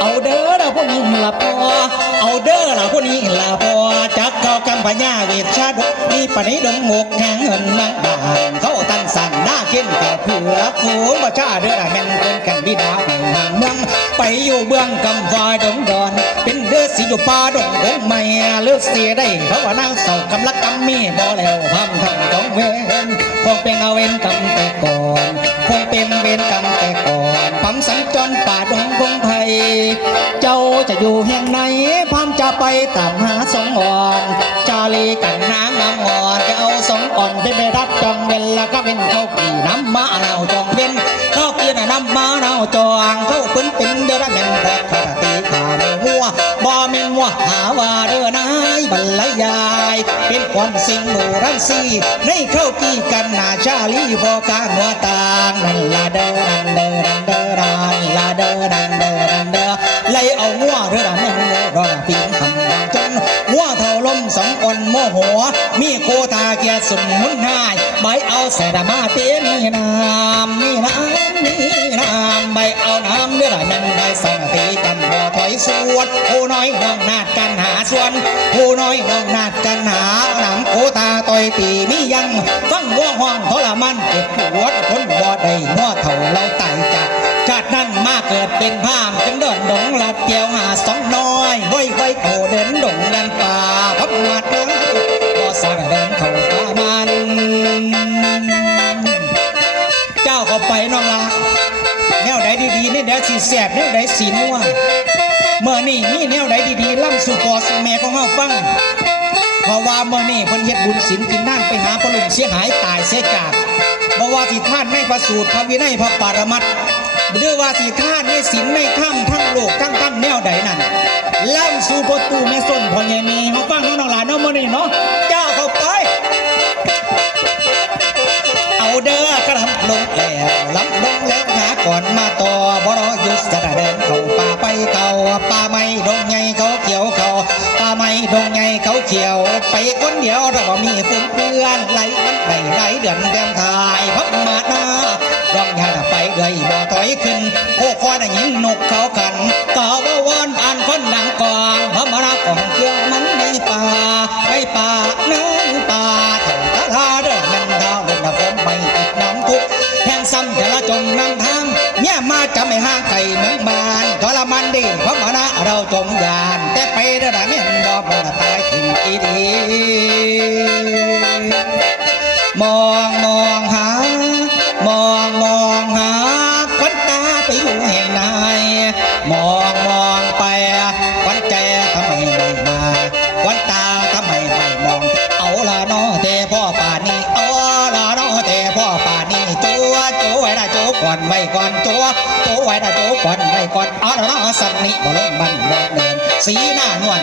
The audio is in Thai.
เอาเด้อละพวกนี้ละพอเอาเด้อละพวกนี้ละพอจักเขากำพญาเวชชาดกมีปณิดงหมกแหงเงินนางด่านเขาตันสันหน้าเข้มกับเผือคูนบ่ชาเด้อละแม่นเป็นกันบิดาแห่งเมือง ไปอยู่เบื้องกำฟาดงดอน เป็นเด้อสิอยู่ป่าดงดงไม่เลือกเสียได้ เพราะว่านางเศร้ากำลักกำมีบ่แล้วพำทำต้องเวนคงเป็นเอาเวนกำแต่ก่อนคงเป็นเวนกำแต่ก่อนปั๊มสัญจรป่าดงพงไพเจ้าจะอยู่แห่งไหนพามจะไปตามหาสองอ่อนจาลีกันนางงามอ่อนจะเอาสองอ่อนไปไปรับจองเวลแล้วก็เป็นข้าวกี่น้ำมะนาจองเวน หาว่าเดือนายบรรลยาย เป็นความสิ่งหนูรังสีในเข้ากี่กันนาชาลีพอกางหัวตางนั่นละเด้อนั่นเด้อนั่นเด้อนั่นละเด้อนั่นเด้อนั่นเด้อไล่เอางัวเด้อนั่นเด้อรอพิงคำจนงัวเท่าลมสองอ่อนโมโหมีโคตาเกียสมมุนหายใบเอาใส่ดมาเตี้ยนี่น้ำนี่น้ำนี่น้ำใบเอาน้ำเด้อนั่นใบสังตีกันบ่ถอยสวนผู้น้อยน้อง ส่วนผู้น้อยน้องนาดกันหาหนำโคตาต่อยตีมียังฟังว่าห้องทรมานเจ็บปวดคนบ่ได้หัวเท่าเราตายจากชาตินั้นมาเกิดเป็นพามจึงเดินดงลัดเกี่ยวหาสองน้อยไว้ไว้โคเดินดงดันป่าพับมาดนั้นก็สารเดินเข้าป่ามันเจ้าเข้าไปน้องละแนวใดดีๆนี่เดี๋ยวสีแสบแนวใดสีนัว เมื่อนี่มีแนวใดดีๆล่ำสู่พอสู่แม่ของเฮาฟังเพราะว่าเมื่อนี่เพิ่นเฮ็ดบุญศีลกินนั่นไปหาพระลุงเสียหายตายเสียจากบ่ว่าสิท่านในพระสูตรพระวินัยพระปรมัตถ์หรือว่าสิท่านในศีลในถ้ำทั้งโลกทั้งถ้ำแนวใดนั่นล่ำสู่ประตูแม่ส้นพ่อใหญ่มีเฮาฟังน้องหลานเนาะมื้อนี้เนาะเจ้าเข้าไปเอาเด้อกระลำลงแล้วลำลงแล้วหาก่อนมาต เดียวเราบ่มีฟุ้งเพื่อนไหลมันไหลไหลเดือนเต็มทายพับมาหน้าดองยาไปเลยบ่ถอยขึ้นโคคอได้ยินนกเขาขันต่อว่าวอนอ่านคนหลังกองพระมาราของเครื่องมันในป่าในป่าในป่าเถ่าตาลาเด้อแม่นดาวเล่นนะผมไม่ติดน้ำทุกแห่งซ้ำจะละจงนำทางเนี่ยมาจะไม่ห่างไกลเมืองบานทรมานดีพระมาราเราจงยานแต่ไปเด้อนะแม่นบ่บ่ตายทิ้งอีดี มองมองหา มองมองหาควันตาไปอยู่แห่งไหนมองมองไปควันใจทำไมไม่มาควันตาทำไมไม่มอง เอาละเนอเทพ่อป่านี้เอาละเนอเทพ่อป่านี้จัวจัวไว้นะจัวก่อนไว้ก่อนจัวจัวไว้นะจัวก่อนไว้ก่อนเอาละเนอสันนิบ่ลงบันบ่เดินสีหน้านวล